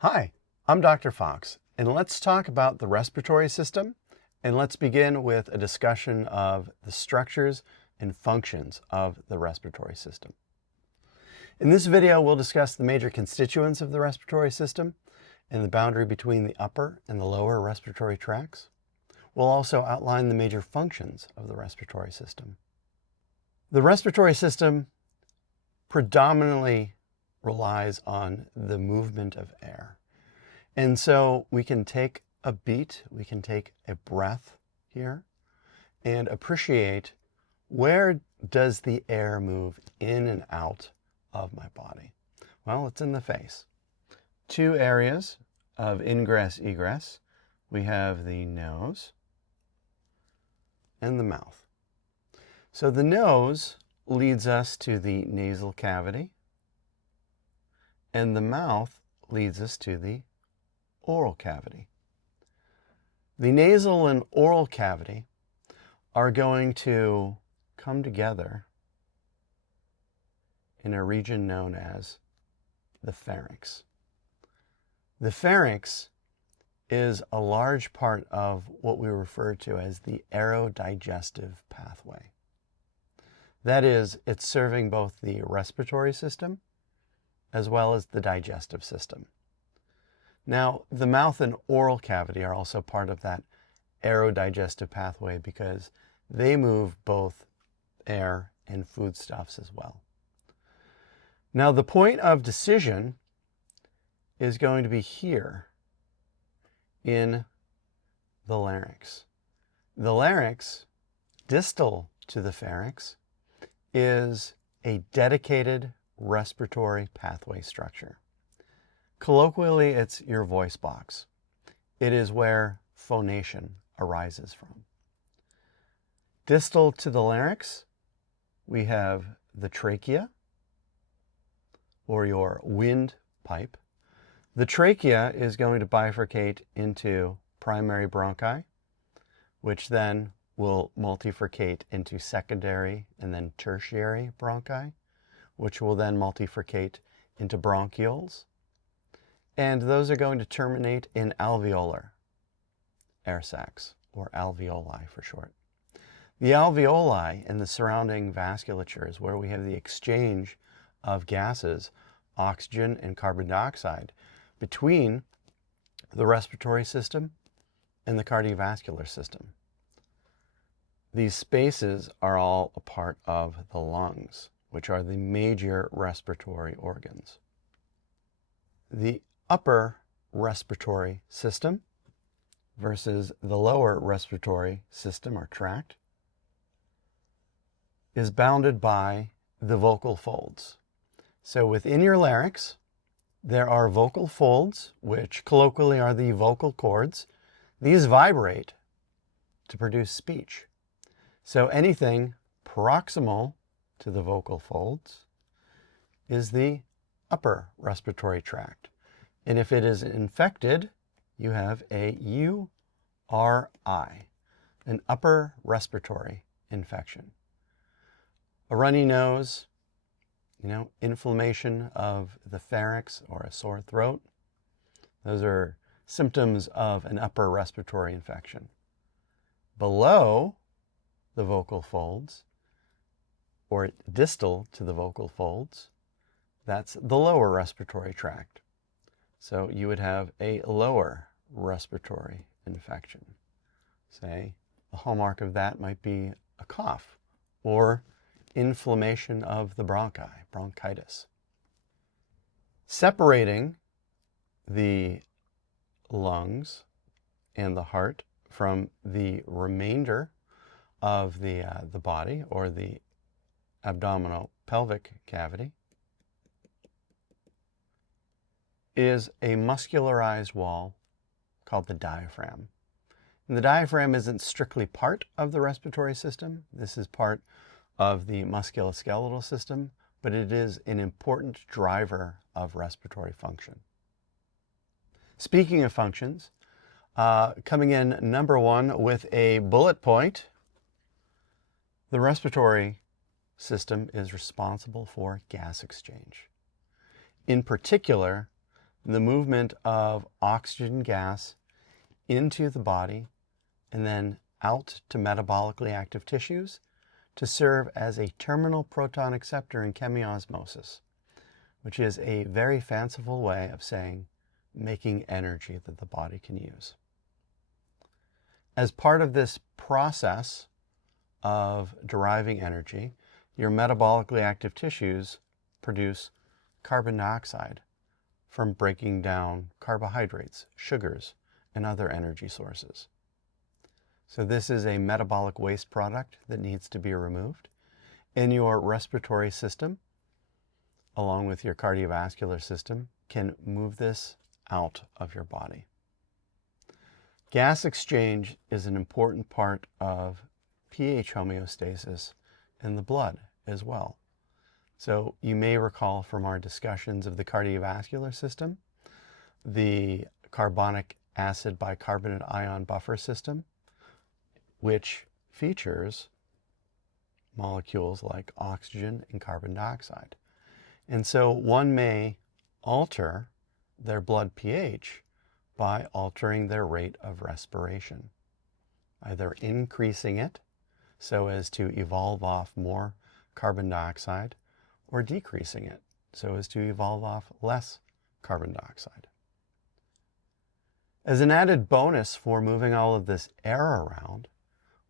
Hi, I'm Dr. Fox, and let's talk about the respiratory system, and let's begin with a discussion of the structures and functions of the respiratory system. In this video, we'll discuss the major constituents of the respiratory system and the boundary between the upper and the lower respiratory tracts. We'll also outline the major functions of the respiratory system. The respiratory system predominantly relies on the movement of air. And so we can take a beat, we can take a breath here and appreciate where does the air move in and out of my body. Well, it's in the face. Two areas of ingress, egress. We have the nose and the mouth. So the nose leads us to the nasal cavity, and the mouth leads us to the oral cavity. The nasal and oral cavity are going to come together in a region known as the pharynx. The pharynx is a large part of what we refer to as the aerodigestive pathway. That is, it's serving both the respiratory system as well as the digestive system. Now, the mouth and oral cavity are also part of that aerodigestive pathway because they move both air and foodstuffs as well. Now, the point of decision is going to be here in the larynx. The larynx, distal to the pharynx, is a dedicated respiratory pathway structure. Colloquially, it's your voice box. It is where phonation arises from. Distal to the larynx, we have the trachea, or your windpipe. The trachea is going to bifurcate into primary bronchi, which then will multifurcate into secondary and then tertiary bronchi, which will then multifurcate into bronchioles. And those are going to terminate in alveolar air sacs, or alveoli for short. The alveoli and the surrounding vasculature is where we have the exchange of gases, oxygen and carbon dioxide, between the respiratory system and the cardiovascular system. These spaces are all a part of the lungs, which are the major respiratory organs. The upper respiratory system versus the lower respiratory system or tract is bounded by the vocal folds. So within your larynx, there are vocal folds, which colloquially are the vocal cords. These vibrate to produce speech. So anything proximal to the vocal folds is the upper respiratory tract. And if it is infected, you have a URI, an upper respiratory infection. A runny nose, inflammation of the pharynx or a sore throat. Those are symptoms of an upper respiratory infection. Below the vocal folds, or distal to the vocal folds, that's the lower respiratory tract. So you would have a lower respiratory infection. Say, a hallmark of that might be a cough or inflammation of the bronchi, bronchitis. Separating the lungs and the heart from the remainder of the body, or the abdominal pelvic cavity, is a muscularized wall called the diaphragm. And the diaphragm isn't strictly part of the respiratory system. This is part of the musculoskeletal system, but it is an important driver of respiratory function. Speaking of functions, coming in number one with a bullet point, the respiratory system is responsible for gas exchange. In particular, the movement of oxygen gas into the body and then out to metabolically active tissues to serve as a terminal proton acceptor in chemiosmosis, which is a very fanciful way of saying making energy that the body can use. As part of this process of deriving energy, your metabolically active tissues produce carbon dioxide from breaking down carbohydrates, sugars, and other energy sources. So this is a metabolic waste product that needs to be removed. And your respiratory system, along with your cardiovascular system, can move this out of your body. Gas exchange is an important part of pH homeostasis in the blood as well. So you may recall from our discussions of the cardiovascular system, the carbonic acid bicarbonate ion buffer system, which features molecules like oxygen and carbon dioxide. And so one may alter their blood pH by altering their rate of respiration, either increasing it so as to evolve off more carbon dioxide, or decreasing it so as to evolve off less carbon dioxide. As an added bonus for moving all of this air around,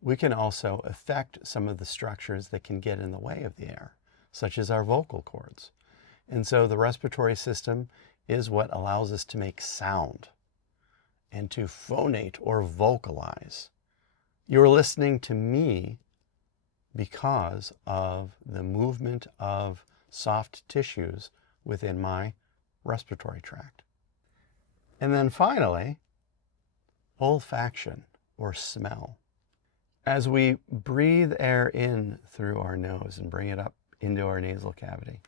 we can also affect some of the structures that can get in the way of the air, such as our vocal cords. And so the respiratory system is what allows us to make sound and to phonate or vocalize. You're listening to me because of the movement of soft tissues within my respiratory tract. And then finally, olfaction or smell. As we breathe air in through our nose and bring it up into our nasal cavity,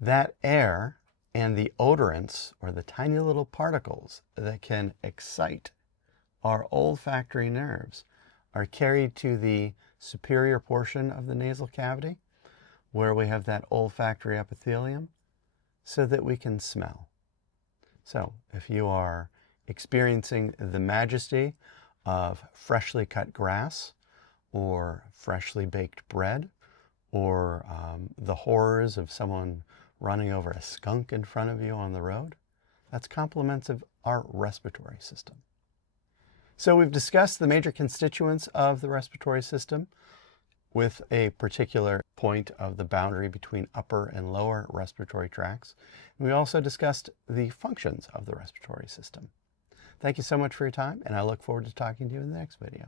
that air and the odorants, or the tiny little particles that can excite our olfactory nerves, are carried to the superior portion of the nasal cavity, where we have that olfactory epithelium, so that we can smell. So if you are experiencing the majesty of freshly cut grass, or freshly baked bread, or the horrors of someone running over a skunk in front of you on the road, that's compliments of our respiratory system. So we've discussed the major constituents of the respiratory system with a particular point of the boundary between upper and lower respiratory tracts. We also discussed the functions of the respiratory system. Thank you so much for your time, and I look forward to talking to you in the next video.